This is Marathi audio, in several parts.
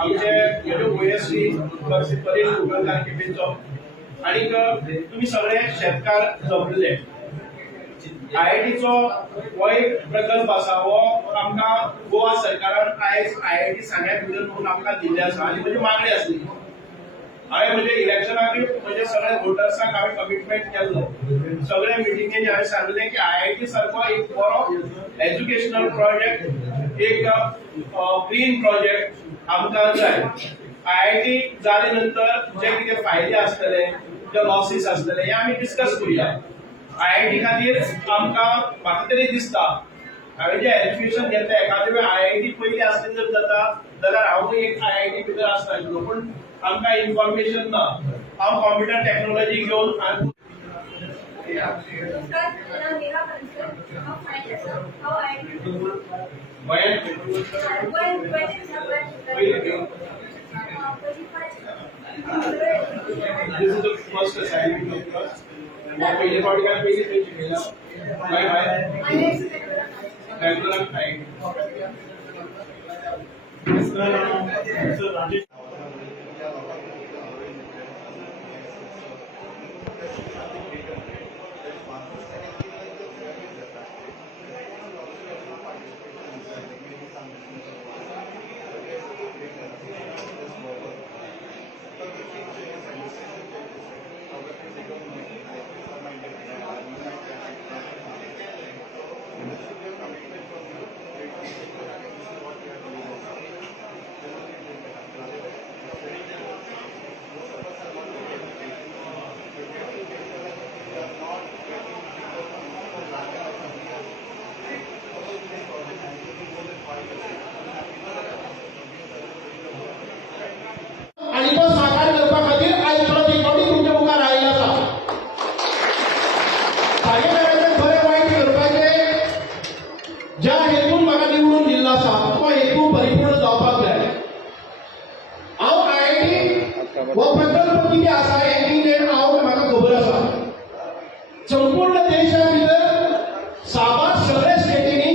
आमचे ओएससी परेश कुंकळकार केपेंचो आणि तुम्ही सगळे शेतकार जमलेले आयआयटीचो हो एक प्रकल्प आसा हो आमकां गोवा सरकारान आयज आयआयटी सांग्यात भितर म्हणून आमकां दिल्ले आसा आनी म्हजी मागणी आसली हांवें म्हणजे इलेक्शनाक म्हणजे सगळे वोटर्सांक हांवें कमिटमेंट केल्लो सगळे मिटिंगेनी हांवें सांगलें की आयआयटी सारको एक बरो एज्युकेशनल प्रोजेक्ट एक ग्रीन प्रोजेक्ट आमकां जाय आयआयटी जाले नंतर जे कितें फायदे आसतले जे लॉसीस आसतले हे आमी डिस्कस करूया आयआयटी खातीर आमकां म्हाका तरी दिसता हांवें जे एज्युकेशन घेतलें एखादे वेळ आयआयटी पयली आसली जर जाता जाल्यार हांवूय एक आयआयटी भितर आसता आशिल्लो पूण आमकां इन्फॉर्मेशन ना हांव कॉम्प्युटर टॅक्नॉलॉजी घेवन This is the first assignment of us. पहिले पार्टी काय पहिले पेज केला काय bye regular time sir Rajesh वो प्रकल्प किती आसा एक हांव म्हाका खबर आसा संपूर्ण देशा भितर साबार सगळे स्टेटींनी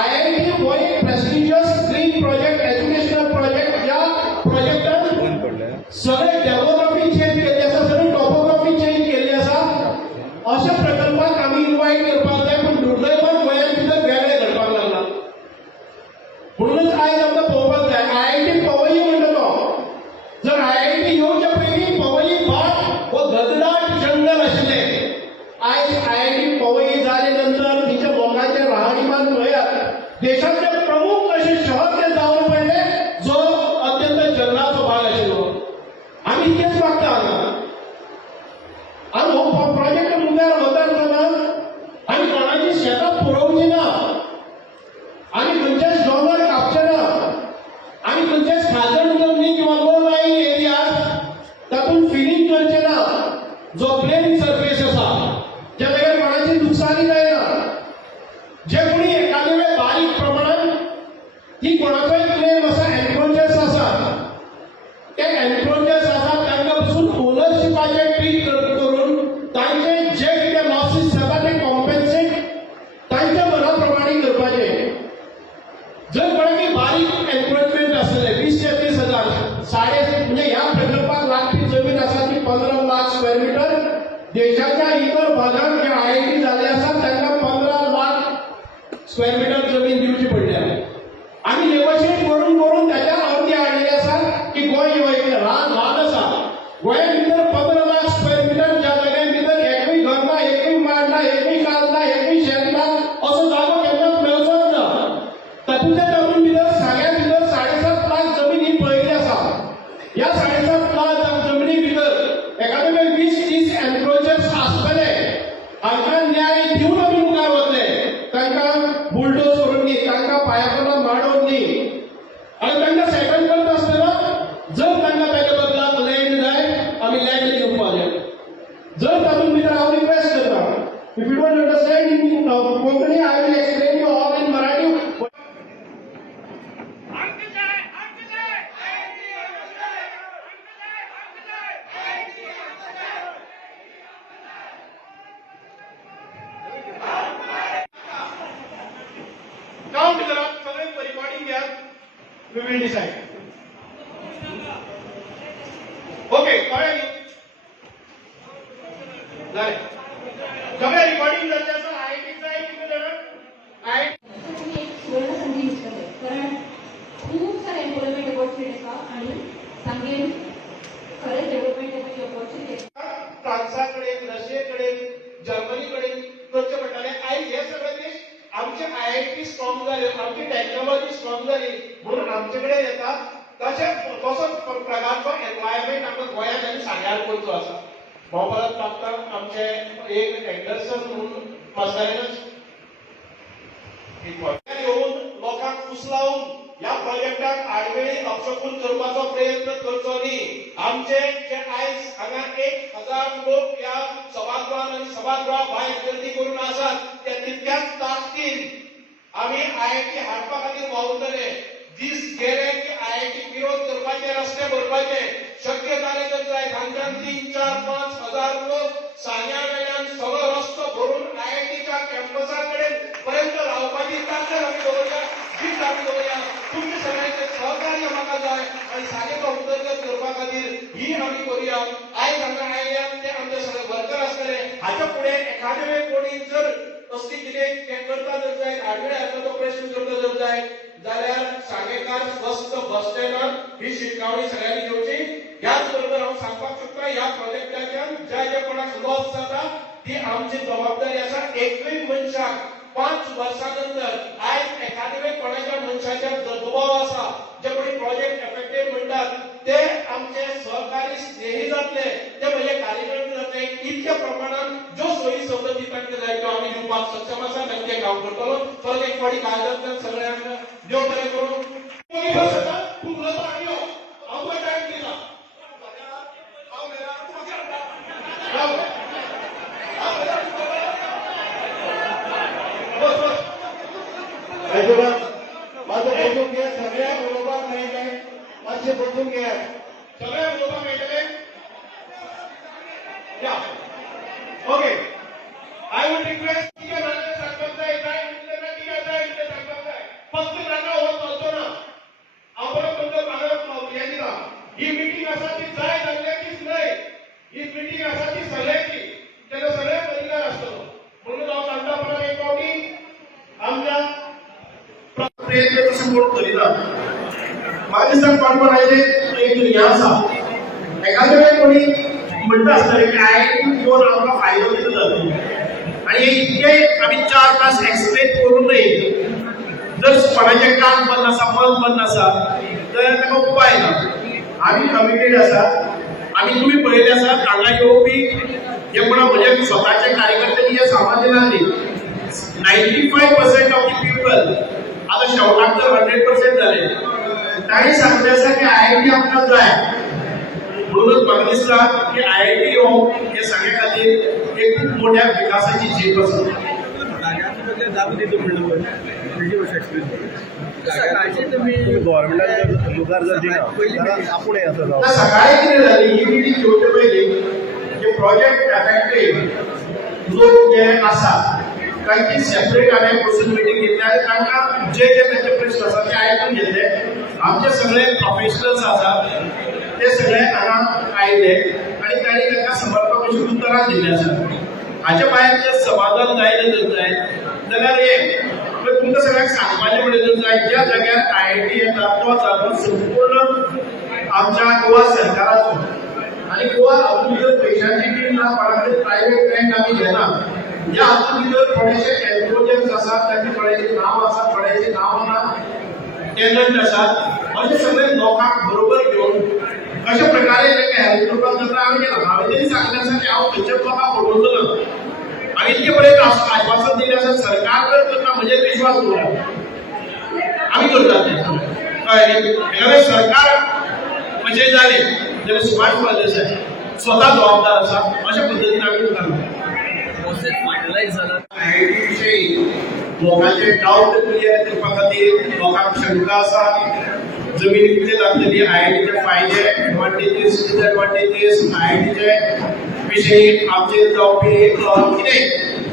आयआयटी हो एक prestigious green project educational project ज्या प्रोजेक्टान सगळे डेव्हलपमेंट चेंज केली आसा सगळे टॉपोग्राफी चेंज केली आसा अशा प्रकल्पाक आमी इन्वाइट करपाक जाय पूण दुर्दैवान गोंयान भितर वेगळे घडपाक लागला म्हणूनच आयज आमकां पळोवपाक जाय आयआयटी पवई म्हणटा तो जर आयआयटी येवच्या पयलीं पवई भाट हो गदडाट जंगल आशिल्ले आयज आयआयटी पवई जाले नंतर तिच्या लोकांचे राहणीमान पळयात देशातले प्रमुख असे शहर ते जावन पडले जो अत्यंत जंगलाचो भाग आशिल्लो आमी इतकेच मागता आनी हो प्रोजेक्ट मुखार वता आसतना आमी कोणाची शेतां पुरवची ना आमी खंयचेच डोंगर कापचे ना आमी खंयचेच खाजण जमनी किंवा लो लायिंग एरियाज तातूंत फिलिंग करचे ना जो प्लेन सरफेस आसा ज्या जाग्यार कोणाची नुकसानी जायना जे कोणी एखादे वेळ बारीक प्रमाणात ती कोणाचोय क्लेम आसा एन्क्रोचर्स आसा ते एन्क्रोचर्स आसा तांकां पसून ओनरशिपाचे ट्रीट करून तांचे जे कितें लॉसीस जाता ते कॉम्पेन्सेट तांच्या मना प्रमाणे करपाचे जर कोणाची बारीक एन्क्रोचमेंट आसले 20 ते 30,000 म्हणजे ह्या प्रकल्पाक लागपी जमीन आसा ती 15 लाख स्क्वेअर मीटर देशाच्या इतर भागात जे आयआयटी जाल्ले आसा तांकां 15 लाख स्क्वेअर मीटर जमीन दिवची पडल्या आमी नेगोशिएट करून करून ताच्या अवधी हाडलेली आसा की गोंय हो एक ल्हान आसा गोंया भितर 15 लाख स्क्वेअर मीटर ज्या जाग्या भितर एकूय घर ना एकूय माड ना एकूय काल ना एकूय शेत ना असो जागो केन्नाच मेळचोच ना तातूंतल्या तातूंत भितर सांग्या भितर 7.5 लाख जमीन ही पळयली आसा ह्या 7.5 लाख जमनी भितर एखादे वेळ 20-30 एन्क्रोचर्स आसतले हांकां न्याय दिवन आमी मुखार वतले तांकां बुलडोज करून न्ही तांकां पांया माडोवन न्ही आनी तांकां सेटल करता आसतना जर तांकां ताचे बदलाक लँड जाय आमी लँड दिवपाचें जर तातूंत भितर हांव रिक्वेस्ट करता if you don't understand in Konkani I will explain you all in Marathi Count करा सगळे परिपाटी घ्या we will decide ओके कळ्ळें न्ही जालें सगळें रिकॉर्डिंग जाल्लें आसा आयआयटी जाय कितें जाणां आयआयटी तुम्ही एक सुवर्ण संधी दिसतले कारण खूप सारे एम्प्लॉयमेंट ऑपॉर्च्युनिटी आसा आणि सांगेन खरेंच डेव्हलपमेंटाची ऑपॉर्च्युनिटी फ्रान्सा कडेन रशिये कडेन जर्मनी कडेन करचें पडटालें आयज हे सगळे देश आमचे आयआयटी स्ट्रॉंग जाले आमची टॅक्नॉलॉजी स्ट्रॉंग जाली म्हणून आमचे कडेन येतात तसोच प्रकारचो एनवायरमेंट आमकां गोंयांत आनी सांग्यार करचो आसा मोबायलांत लागता आमचे एक एंडरसन म्हणून मसालेनच येऊन लोकांक कुसलावून ह्या प्रोजेक्टाक आडमेळी अपशकून करपाचो प्रयत्न करचो न्ही आमचे जे आयज हांगा 1000 लोक ह्या सभागृहांत आनी सभागृहा भायर गर्दी करून आसात ते तितक्याच ताकदीन आमी आयआयटी हाडपा खातीर वावुरतले दीस गेले की आयआयटी विरोध करपाचे रस्ते भरपाचे शक्य जालें तर जाय हांगाच्यान 3, 4, 5 हजार लोक सांग्या वेळान सगळो रस्तो भरून आयआयटीच्या कॅम्पसा कडेन पर्यंत रावपाची ताकद आमी दवरया जीत आमी दवरया तुमचे सगळ्यांचे सहकार्य म्हाका जाय आनी सांगेचो उदरगत करपा खातीर ही आमी करुया आयज हांगा आयल्यात ते आमचे सगळे वर्कर आसतले हाच्या फुडें एखादे वेळ कोणी जर असली कितें करता जर जाय आडमेळ्या तो प्रश्न करता जर जाय जाल्यार सांगेकार स्वस्त बस स्टँडार ही शिटकावणी सगळ्यांनी घेवची ह्याच बरोबर हांव सांगपाक शकता ह्या प्रोजेक्टाच्यान ज्या कोणाक लॉस जाता ती आमची जबाबदारी आसा एकूय मनशाक 5 वर्सां नंतर आयज एखादे वेळ कोणाच्या मनशाचेर दुबाव आसा जे कोणी प्रोजेक्ट एफेक्टेड म्हणटात ते आमचे सहकारी स्नेही जातले ते म्हणजे कार्यकर्ते जातले इतक्या प्रमाणात ज्यो सोयी सवलती तांकां जाय त्यो आमी दिवपाक सक्षम आसा तांचे काम करतलो परत एक फावटी कायद्यातल्यान सगळ्यांक देव बरें करूं तूं उलयता आनी यो हांव तुका टायम दिला माझं बसून घ्या सगळ्या उलोवपाक मेळटलें मातशें बसून घ्या सगळे उलोवपाक मेळटले या ओके आय वुड रिक्वेस्ट कितें जालें सांगपाक जाय जाय म्हणटलें कितें जाय म्हणटलें सांगपाक जाय फक्त जागा हो चलचो ना हांव परत तुमकां हांगा हें दिला ही मिटींग आसा ती जाय जाल्ल्याचीच न्हय ही मिटींग आसा ती सगळ्यांची तेजो सगळे अधिकार आसतलो म्हणून हांव सांगता परत एक फावटी आमच्या प्रयत्न कसं कोण करिना म्हाका दिसता कोणकोणाचें एक हें आसा एखादे वेळ कोणी म्हणटा आसतलें की आयआयटी घेवन आमकां फायदो कितें जातलो आनी हे इतके आमी 4 तास एक्सप्लेन करूनय जर कोणाचें काम बंद आसा मन बंद आसा जाल्यार ताका उपाय ना आमी कमिटेड आसा आमी तुमी पळयले आसात हांगा येवपी जे कोणा म्हजे स्वताचे कार्यकर्ते जे सामान्य नागरीक 95% ऑफ द पीपल आता शेवटाक तर 100% झाले तांणी सांगले आसा की आयआयटी आमकां जाय म्हणूनच म्हाका दिसता की आयआयटी हो हे सगळ्या खातीर एक खूब मोठ्या विकासाची झेप आसा गव्हर्मेंटान मुखार जर दिना जाल्यार आपूण आसा जावं सकाळी कितें जाली ही मिटींग घेवचे पयलीं जे प्रोजेक्ट एफेक्टेड लोक जे आसा तांची सेपरेट हांवें बसून मिटींग घेतली आनी तांकां जे जे तांचे प्रश्न आसा ते आयकून घेतले आमचे सगळे प्रोफेशनल्स आसात ते सगळे हांगा आयले आनी तांणी तांकां समर्पक अशी उतरां दिल्लीं आसात हाचे भायर जर समाधान जायना जर जाय जाल्यार एक तुमकां सगळ्यांक सांगपाचें म्हणल्यार जर जाय ज्या जाग्यार आयआयटी येता तो जागो संपूर्ण आमच्या गोवा सरकाराचो आनी गोवा हातूंत भितर पयशांची टीम ना कोणा कडेन प्रायवेट बँक आमी घेना ह्या हातूंत भितर थोडेशे एनक्लोजर्स आसात तांचे थोड्यांची नांव आसा थोड्यांची नांव ना टॅलंट आसात अशे सगळे लोकांक बरोबर घेवन कशा प्रकारे तांकां हेल्प करपाक जाता आमी हांवें तरी सांगलें आसा की हांव खंयच्याच लोकांक फटोवचो ना आमी इतके पर्यंत आश्वासन दिलें आसा सरकार जर करता म्हजेर विश्वास दवरा आमी करतात तें कळ्ळें सरकार अशें जालें जाल्यार सुभाष फळदेसाय स्वता जबाबदार आसा अशा पद्दतीन आमी प्रोसेस फायनलायज जाला आयआयटी विशयी लोकांचे डावट क्लियर करपा खातीर लोकांक शंका आसा जमीन कितें जातली आयआयटीचे फायदे एडवांटेजीस डिसएडवांटेजीस आयआयटीचे विशयी आमचेर जावपी कितें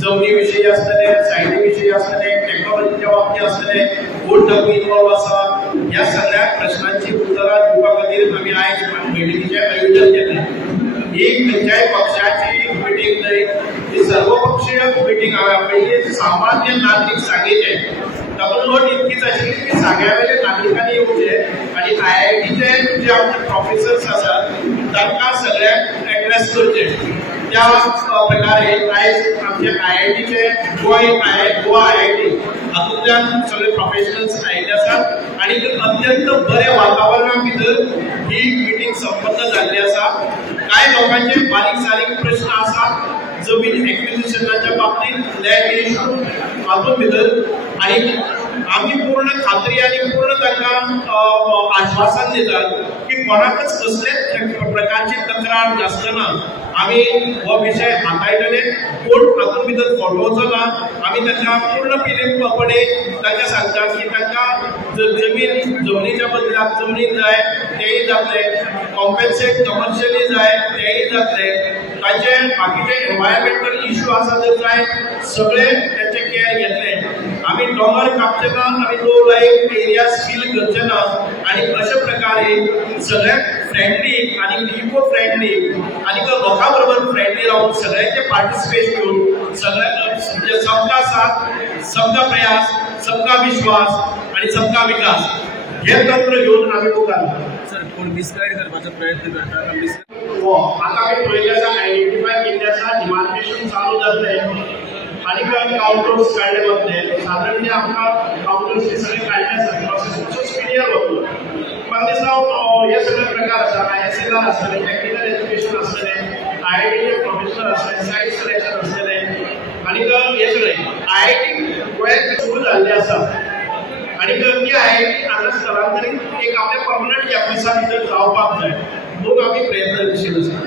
जमनी विशयी आसतले सायटी विशयी आसतले टेक्नॉलॉजीच्या बाबतींत आसतले कोण तातूंत इन्वॉल्व आसा ह्या सगळ्या प्रश्नांची उतरां दिवपा खातीर खातीर आमी आयज मिटिंगेचें आयोजन केलें. ही खंयच्याय पक्षाची मिटींग न्हय, ही सर्वपक्षीय मिटींग हांवें आपयली सामान्य नागरीक सांगेचें. तातूंत नोट इतकीच आशिल्ली की सांग्यावेले नागरिकांनी येवचे आनी IITचे जे आमचे प्रोफेसर्स आसात तांकां सगळ्यांक एड्रेस करचे. त्या प्रकारे आयज आमचे IITचे गोवा IIT हातूंतल्यान सगळे प्रोफेशनल्स आयिल्ले आसात आनी अत्यंत बरे वातावरणा भितर ही मिटींग संपन्न जाल्ली आसा. कांय लोकांचे बारीक सारीक प्रश्न आसात जमीन एक्विजिशनाच्या बाबतींत लँड इश्यू हातूंत भितर आनी आमी पूर्ण खात्री आनी पूर्ण तांकां आश्वासन दितात की कोणाकच कसलेच प्रकारची तक्रार नासतना आमी हो विशय हाताळटले. कोण हातूंत भितर फटोवचो ना. आमी तांकां पूर्णपणे तांकां सांगतात की तांकां जर जमनीच्या बदलाक जमनीन जाय तेंय जातले, कॉम्पेन्सेट कमर्शियली जाय तेंय जातले, तांचे बाकीचे एनवायरमेंटल इश्यू आसा जर जाय सगळे तांचे केअर घेतले. आमी डोंगर कापचे ना, आमी लो लायक एरियाज फील करचे ना आनी अशा प्रकारे सगळ्याक फ्रेंडली आनी इको फ्रेंडली आनी लोकां बरोबर फ्रेंडली रावन सगळ्यांचे पार्टिसिपेट घेवन सगळ्या सबका साथ, सबका प्रयास, सबका विश्वास आनी सबका विकास हे तंत्र घेवन आमी मुखार. सर कोण मिसगाईड करपाचो प्रयत्न करता हो आता आमी पयले आसा आयडेंटिफाय केल्ले आसा. डिमार्केशन चालू जातले आनी काउंटर्स काडले वतले. साधारण जे आमकां काउंटर्स सगळे काडले आसा प्रोसेस मातसो स्पिडियर वतलो. म्हाका दिसता हे सगळे प्रकार आसा. ISLR आसतले, टेक्निकल एज्युकेशन आसतले, IITचे प्रोफेशनल आसतले, सायट सिलेक्शन आसतले आनी हे सगळे IIT गोंयांत सुरू जाल्ले आसा आनी ती IIT हांगा स्थलांतरीत एक आपल्या पर्मनंट कॅम्पसा भितर जावपाक जाय म्हणून आमी प्रयत्नशील आसा.